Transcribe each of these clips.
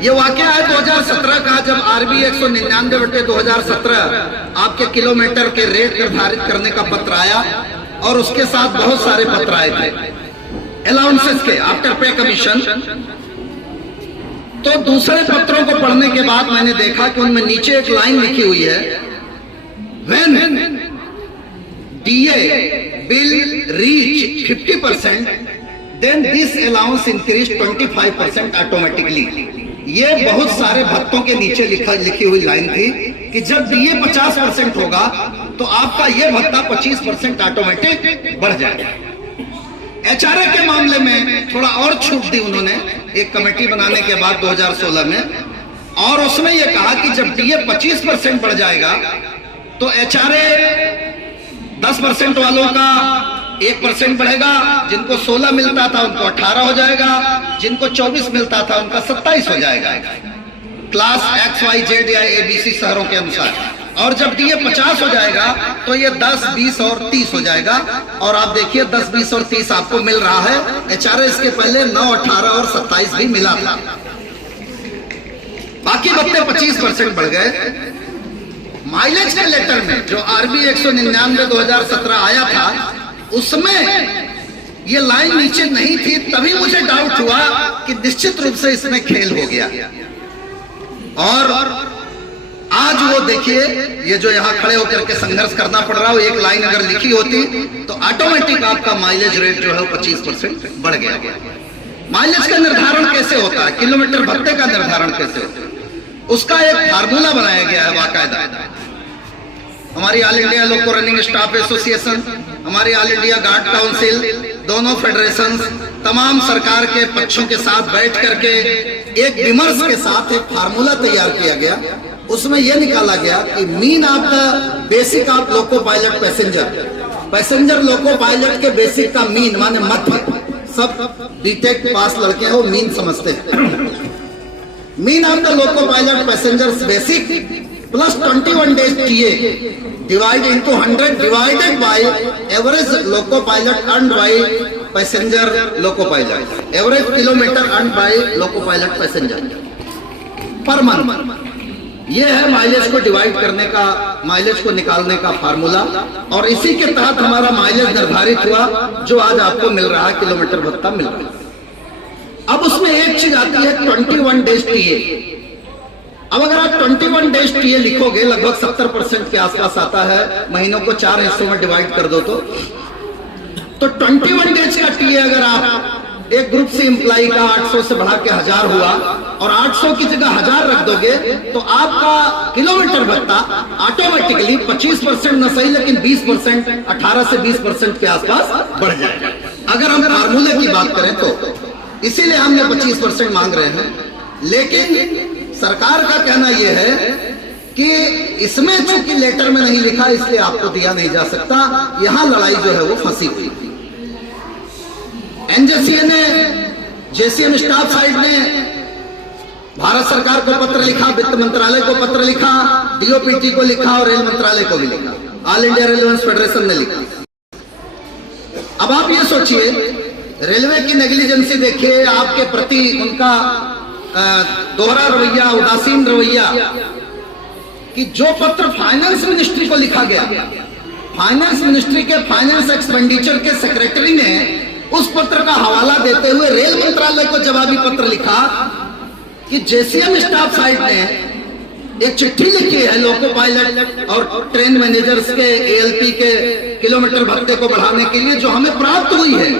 ये वाकया है 2017 का, जब आरबी 199/2017 आपके किलोमीटर के रेट निर्धारित करने का पत्र आया और उसके साथ बहुत सारे पत्र आए थे अलाउंसेस के आफ्टर पे कमीशन। तो दूसरे पत्रों को पढ़ने के बाद मैंने देखा कि उनमें नीचे एक लाइन लिखी हुई है, when DA will reach 50% then this allowance increase 25% automatically। ये बहुत सारे भत्तों के नीचे लिखी हुई लाइन थी कि जब DA 50% होगा तो आपका ये भत्ता 25% ऑटोमेटिक बढ़ जाएगा। HRA के मामले में थोड़ा और छूट दी उन्होंने एक कमेटी बनाने के बाद 2016 में, और उसमें यह कहा कि जब DA 25% बढ़ जाएगा तो HRA 10% वालों का 1% बढ़ेगा, जिनको 16 मिलता था उनको 18 हो जाएगा, जिनको 24 मिलता था उनका 27 हो जाएगा, क्लास XYZ या ABC शहरों के अनुसार। और जब DA 50 हो जाएगा तो ये 10, 20 और 30 हो जाएगा। और आप देखिए 10, 20 और 30 आपको मिल रहा है। HRA इसके पहले 9, 18 और 27 भी मिला था, बाकी भत्ते 25% बढ़ गए। माइलेज के लेटर में जो आरबी 199/2017 आया था उसमें ये लाइन नीचे नहीं थी, तभी मुझे डाउट हुआ कि निश्चित रूप से इसमें खेल हो गया। और आज वो देखिए, ये जो यहां खड़े होकर के संघर्ष करना पड़ रहा हो, एक लाइन अगर लिखी होती तो ऑटोमेटिक आपका माइलेज रेट जो है 25% बढ़ गया। माइलेज का निर्धारण कैसे होता है, किलोमीटर भत्ते का निर्धारण कैसे होता है, उसका एक फार्मूला बनाया गया है बाकायदा। हमारी ऑल इंडिया लोको रनिंग स्टाफ एसोसिएशन, हमारी ऑल इंडिया गार्ड काउंसिल, दोनों फेडरेशन, तमाम सरकार के पक्षों के साथ बैठ करके एक विमर्श के साथ एक फार्मूला तैयार किया गया। उसमें यह निकाला गया कि mean of the basic of loco pilot passenger loco pilot के बेसिक का मीन माने मध्य, सब बीटेक पास लड़के हैं वो मीन समझते हैं। Mean of the loco pilot passengers basic plus 21 days TA divide into 100 divided by average loco pilot earned by passenger loco pilot, average kilometre earned by loco pilot passenger per month. ये है mileage को divide करने का, mileage को निकालने का formula. और इसी के तहत हमारा माइलेज निर्धारित हुआ जो आज आपको मिल रहा है, किलोमीटर भत्ता मिल रहा है। अब उसमें एक चीज आती है 21 days TA। अब अगर आप 21 days TA लिखोगे, लगभग 70% के आसपास आता है, महीनों को 4 हिस्सों में डिवाइड कर दो तो 21 days का TA अगर आप एक ग्रुप से एम्प्लाई का 800 से बढ़ा के 1000 हुआ और 800 की जगह 1000 रख दोगे तो आपका किलोमीटर भत्ता ऑटोमेटिकली 25% न सही लेकिन 20%, 18 से 20% के आसपास बढ़ जाएगा अगर हम फार्मूले की बात करें तो। इसीलिए हम 25% मांग रहे हैं। लेकिन सरकार का कहना यह है कि इसमें चूंकि लेटर में नहीं लिखा इसलिए आपको दिया नहीं जा सकता। यहां लड़ाई जो है वो फंसी हुई। NJCA ने, JCM स्टाफ साइड ने भारत सरकार को पत्र लिखा, वित्त मंत्रालय को पत्र लिखा, DOPT को लिखा और रेल मंत्रालय को भी लिखा, ऑल इंडिया रेलवे फेडरेशन ने लिखा। अब आप ये सोचिए, रेलवे की नेग्लिजेंसी देखिए, आपके प्रति उनका दोहरा रवैया, उदासीन रवैया, कि जो पत्र फाइनेंस मिनिस्ट्री को लिखा गया, फाइनेंस मिनिस्ट्री के फाइनेंस एक्सपेंडिचर के सेक्रेटरी ने उस पत्र का हवाला देते हुए रेल मंत्रालय को जवाबी पत्र लिखा कि JCM स्टाफ साइड ने एक चिट्ठी लिखी है लोको पायलट और ट्रेन मैनेजर्स के ALP के किलोमीटर भत्ते को बढ़ाने के लिए, जो हमें प्राप्त हुई है,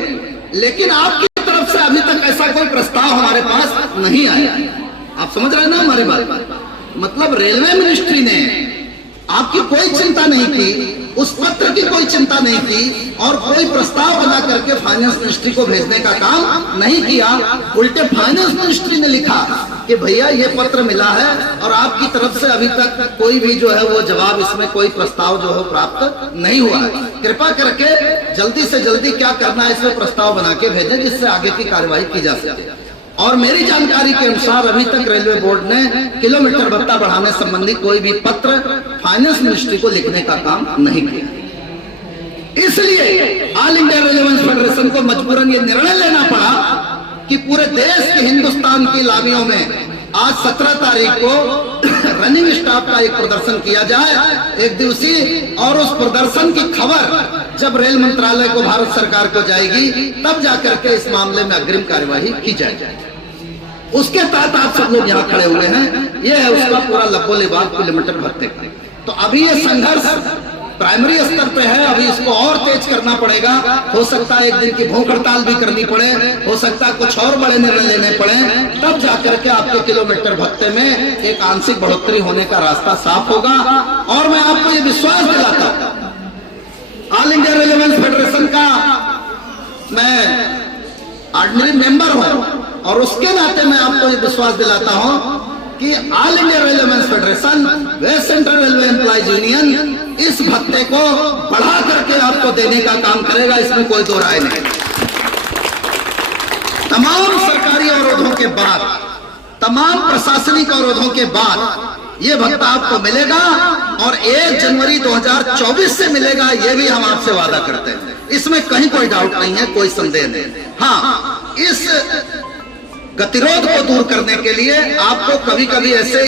लेकिन आपकी तरफ से अभी तक ऐसा कोई प्रस्ताव हमारे पास नहीं आया। आप समझ रहे हैं ना हमारी बात? मतलब रेलवे मिनिस्ट्री ने आपकी कोई चिंता नहीं की, उस पत्र की कोई चिंता नहीं की और कोई प्रस्ताव बना करके फाइनेंस मिनिस्ट्री को भेजने का काम नहीं किया। उल्टे फाइनेंस मिनिस्ट्री ने लिखा कि भैया ये पत्र मिला है और आपकी तरफ से अभी तक कोई भी जो है वो जवाब, इसमें कोई प्रस्ताव जो है प्राप्त नहीं हुआ है। कृपा करके जल्दी से जल्दी क्या करना है इसमें प्रस्ताव बना के भेजें जिससे आगे की कार्यवाही की जा सके। और मेरी जानकारी के अनुसार अभी तक रेलवे बोर्ड ने किलोमीटर भत्ता बढ़ाने संबंधी कोई भी पत्र फाइनेंस मिनिस्ट्री को लिखने का काम नहीं किया। इसलिए ऑल इंडिया रेलवे फेडरेशन को मजबूरन ये निर्णय लेना पड़ा कि पूरे देश के हिंदुस्तान की लावियों में आज 17 तारीख को रनिंग स्टाफ का एक प्रदर्शन किया जाए, एक दिवसीय, और उस प्रदर्शन की खबर जब रेल मंत्रालय को, भारत सरकार को जाएगी, तब जाकर के इस मामले में अग्रिम कार्यवाही की जाएगी। उसके तहत आप सब लोग यहाँ खड़े हुए हैं। ये है उसका पूरा लब्बो-लिबाद किलोमीटर भत्ते का। तो अभी ये संघर्ष प्राइमरी स्तर पे है, अभी इसको और तेज करना पड़ेगा। हो सकता है एक दिन की भूख हड़ताल भी करनी पड़े, हो सकता है कुछ और बड़े निर्णय लेने पड़े, तब जाकर के आपके किलोमीटर भत्ते में एक आंशिक बढ़ोतरी होने का रास्ता साफ होगा। और मैं आपको ये विश्वास दिलाता हूं, ऑल इंडिया रेलवे फेडरेशन का मैं ऑर्डिनरी मेंबर हूं, और उसके नाते मैं आपको ये विश्वास दिलाता हूं कि All India Railway Federation, West Central Railway Employees Union इस भत्ते को बढ़ा करके आपको देने का काम करेगा, इसमें कोई दो राय नहीं। तमाम सरकारी अवरोधों के बाद, तमाम प्रशासनिक अवरोधों के बाद ये भत्ता आपको मिलेगा, और 1 जनवरी 2024 से मिलेगा, ये भी हम आपसे वादा करते हैं। इसमें कहीं कोई डाउट नहीं है, कोई संदेह नहीं। हाँ, इस गतिरोध को दूर करने के लिए आपको कभी कभी ऐसे